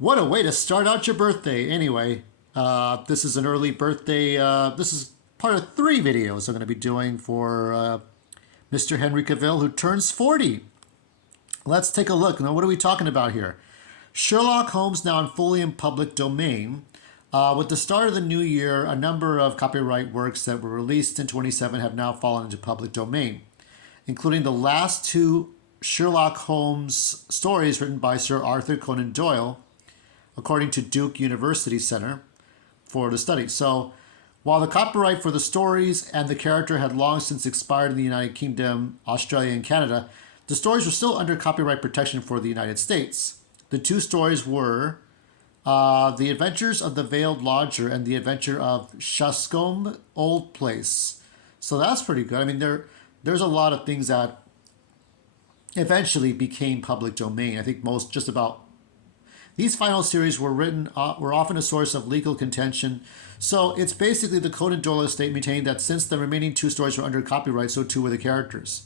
What a way to start out your birthday. Anyway, this is an early birthday. This is part of 3 videos I'm going to be doing for Mr. Henry Cavill, who turns 40. Let's take a look. Now, what are we talking about here? Sherlock Holmes now fully in public domain. With the start of the new year, a number of copyright works that were released in 27 have now fallen into public domain, including the last 2 Sherlock Holmes stories written by Sir Arthur Conan Doyle, according to Duke University Center for the study. So, while the copyright for the stories and the character had long since expired in the United Kingdom, Australia, and Canada, the stories were still under copyright protection for the United States. The 2 stories were The Adventures of the Veiled Lodger and The Adventure of Shascombe Old Place. So that's pretty good. I mean, there's a lot of things that eventually became public domain. I think just about these final series were often a source of legal contention. So it's basically the Conan Doyle estate maintaining that since the remaining 2 stories were under copyright, so too were the characters.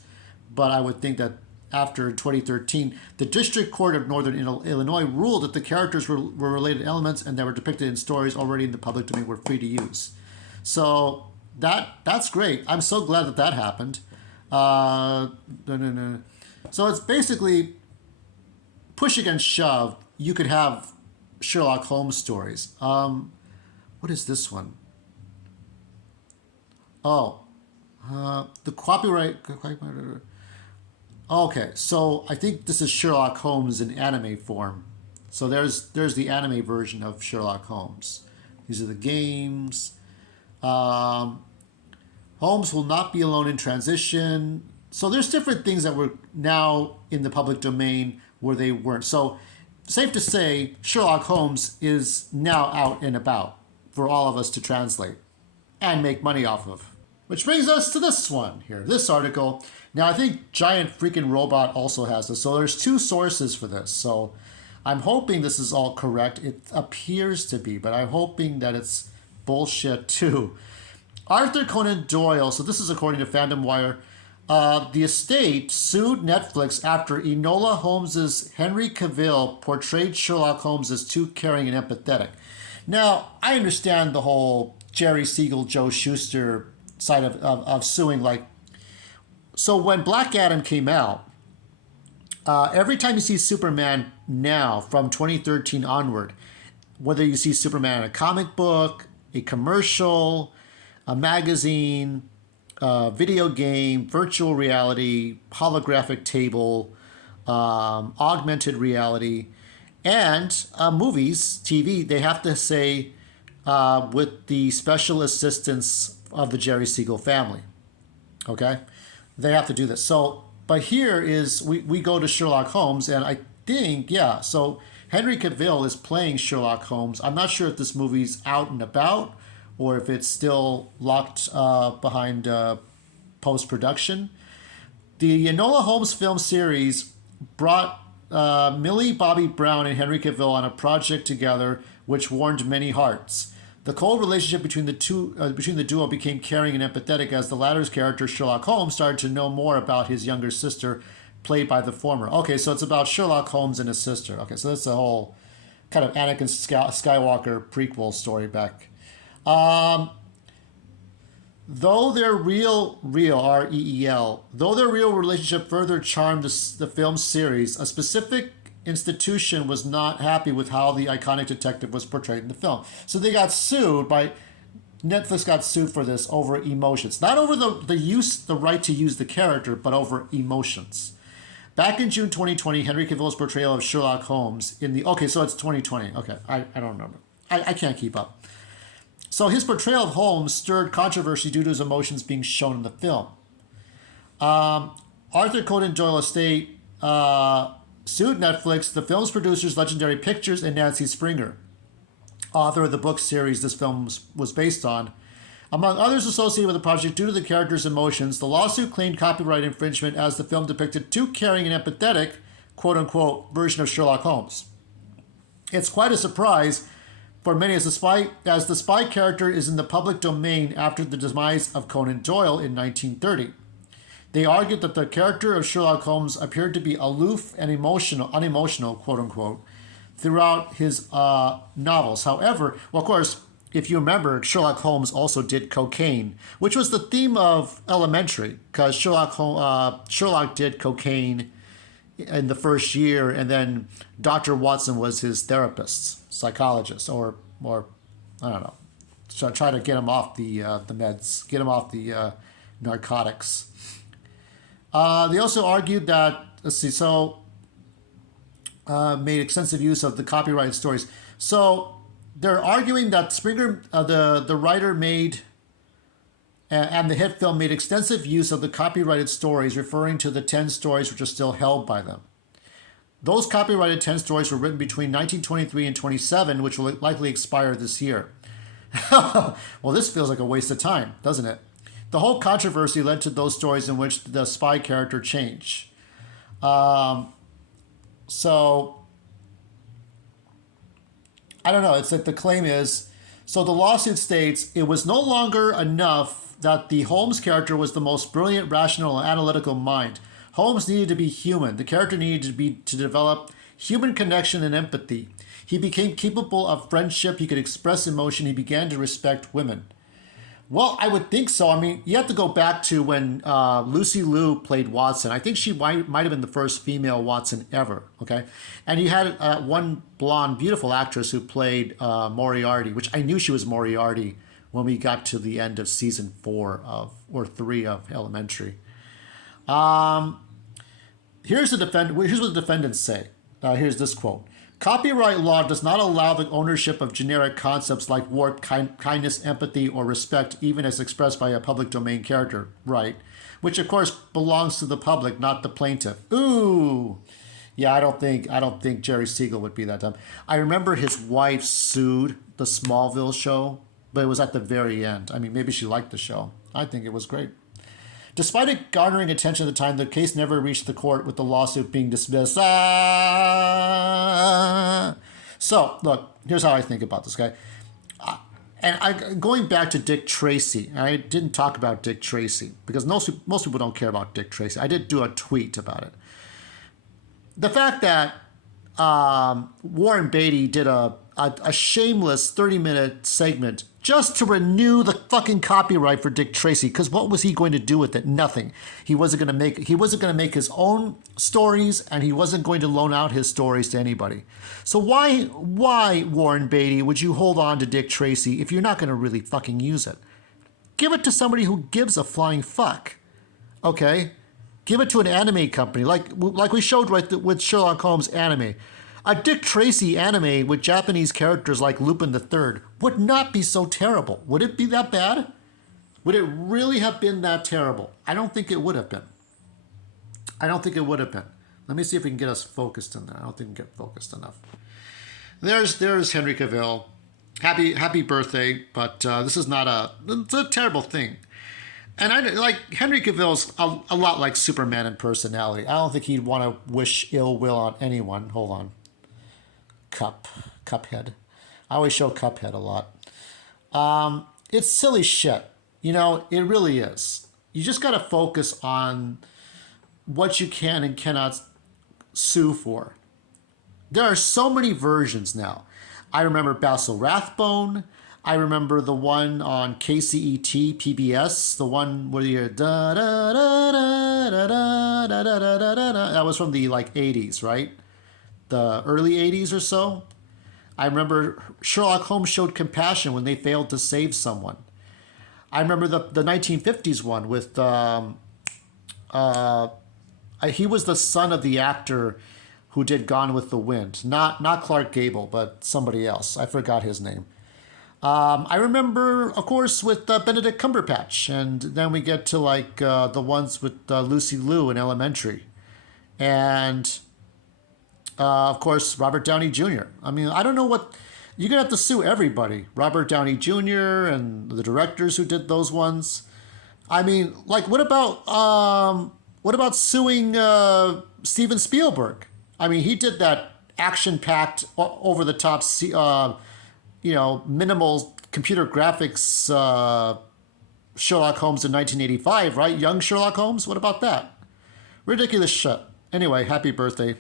But I would think that after 2013, the District Court of Northern Illinois ruled that the characters were related elements and that were depicted in stories already in the public domain were free to use. So that's great. I'm so glad that happened. So it's basically push against shove. You could have Sherlock Holmes stories. What is this one? Oh, the copyright. Okay, so I think this is Sherlock Holmes in anime form. So there's the anime version of Sherlock Holmes. These are the games. Holmes will not be alone in transition. So there's different things that were now in the public domain where they weren't. So safe to say, Sherlock Holmes is now out and about for all of us to translate and make money off of. Which brings us to this one here, this article. Now, I think Giant Freaking Robot also has this. So there's 2 sources for this. So I'm hoping this is all correct. It appears to be, but I'm hoping that it's bullshit too. Arthur Conan Doyle, so this is according to Fandom Wire, the estate sued Netflix after Enola Holmes's Henry Cavill portrayed Sherlock Holmes as too caring and empathetic. Now, I understand the whole Jerry Siegel, Joe Shuster side of suing. So when Black Adam came out, every time you see Superman now from 2013 onward, whether you see Superman in a comic book, a commercial, a magazine, video game, virtual reality, holographic table, augmented reality, and movies, TV, they have to say with the special assistance of the Jerry Siegel family. Okay? They have to do this. So, but here is, we go to Sherlock Holmes, and I think, yeah, so Henry Cavill is playing Sherlock Holmes. I'm not sure if this movie's out and about or if it's still locked behind post-production. The Enola Holmes film series brought Millie Bobby Brown and Henry Cavill on a project together which warmed many hearts. The cold relationship between the duo became caring and empathetic as the latter's character, Sherlock Holmes, started to know more about his younger sister, played by the former. Okay, so it's about Sherlock Holmes and his sister. Okay, so that's the whole kind of Anakin Skywalker prequel story back. Though their real R-E-E-L, though their real relationship further charmed the film series, a specific institution was not happy with how the iconic detective was portrayed in the film. So they got sued Netflix got sued for this over emotions. Not over the right to use the character, but over emotions. Back in June 2020, Henry Cavill's portrayal of Sherlock Holmes okay, so it's 2020. Okay, I don't remember. I can't keep up. So his portrayal of Holmes stirred controversy due to his emotions being shown in the film. Arthur Conan Doyle estate sued Netflix, the film's producers, Legendary Pictures, and Nancy Springer, author of the book series this film was based on. Among others associated with the project due to the character's emotions, the lawsuit claimed copyright infringement as the film depicted too caring and empathetic, quote-unquote, version of Sherlock Holmes. It's quite a surprise for many as the spy character is in the public domain after the demise of Conan Doyle in 1930. They argued that the character of Sherlock Holmes appeared to be aloof and unemotional, quote unquote. throughout his novels. However, well, of course, if you remember, Sherlock Holmes also did cocaine, which was the theme of Elementary, because Sherlock did cocaine in the first year, and then Dr. Watson was his therapist, psychologist, or I don't know, try to get him off the meds, get him off the narcotics. They also argued that, let's see, made extensive use of the copyrighted stories. So they're arguing that Springer, the writer, made and the hit film made extensive use of the copyrighted stories, referring to the 10 stories which are still held by them. Those copyrighted 10 stories were written between 1923 and 27, which will likely expire this year. Well, this feels like a waste of time, doesn't it? The whole controversy led to those stories in which the spy character changed. So, I don't know. It's like the claim is, so the lawsuit states it was no longer enough that the Holmes character was the most brilliant, rational, and analytical mind. Holmes needed to be human. The character needed to develop human connection and empathy. He became capable of friendship. He could express emotion. He began to respect women. Well, I would think so. I mean, you have to go back to when Lucy Liu played Watson. I think she might have been the first female Watson ever, okay? And you had one blonde, beautiful actress who played Moriarty, which I knew she was Moriarty when we got to the end of season 3 of Elementary. Here's what the defendants say. Here's this quote. Copyright law does not allow the ownership of generic concepts like warmth, kindness, empathy, or respect, even as expressed by a public domain character, right? Which of course belongs to the public, not the plaintiff. Ooh, yeah, I don't think Jerry Siegel would be that dumb. I remember his wife sued the Smallville show, but it was at the very end. I mean, maybe she liked the show. I think it was great. Despite it garnering attention at the time, the case never reached the court, with the lawsuit being dismissed. So, look, here's how I think about this guy. Going back to Dick Tracy, I didn't talk about Dick Tracy because most people don't care about Dick Tracy. I did do a tweet about it. The fact that Warren Beatty did a shameless 30-minute segment just to renew the fucking copyright for Dick Tracy, because what was he going to do with it? Nothing. He wasn't going to make his own stories, and he wasn't going to loan out his stories to anybody. So why Warren Beatty would you hold on to Dick Tracy if you're not going to really fucking use it? Give it to somebody who gives a flying fuck. Okay? Give it to an anime company like we showed with Sherlock Holmes anime. A Dick Tracy anime with Japanese characters like Lupin the Third would not be so terrible. Would it be that bad? Would it really have been that terrible? I don't think it would have been. Let me see if we can get us focused in there. I don't think we can get focused enough. There's Henry Cavill. Happy birthday, but this is it's a terrible thing. And Henry Cavill's a lot like Superman in personality. I don't think he'd want to wish ill will on anyone. Hold on. Cuphead. I always show Cuphead a lot. It's silly shit. It really is. You just got to focus on what you can and cannot sue for. There are so many versions now. I remember Basil Rathbone. I remember the one on KCET PBS, the one where you're da da da da da da da da da da. That was from the 80s, right? The early 80s or so. I remember Sherlock Holmes showed compassion when they failed to save someone. I remember the 1950s one with he was the son of the actor who did Gone with the Wind, not Clark Gable, but somebody else. I forgot his name. I remember, of course, with Benedict Cumberbatch, and then we get to the ones with Lucy Liu in Elementary, and of course Robert Downey Jr. I mean, I don't know what you're gonna have to sue everybody. Robert Downey Jr. and the directors who did those ones. I mean, what about suing Steven Spielberg? I mean, he did that action-packed, over-the-top, minimal computer graphics Sherlock Holmes in 1985, right? Young Sherlock Holmes? What about that? Ridiculous shit. Anyway, happy birthday.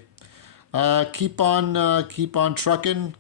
Keep on trucking.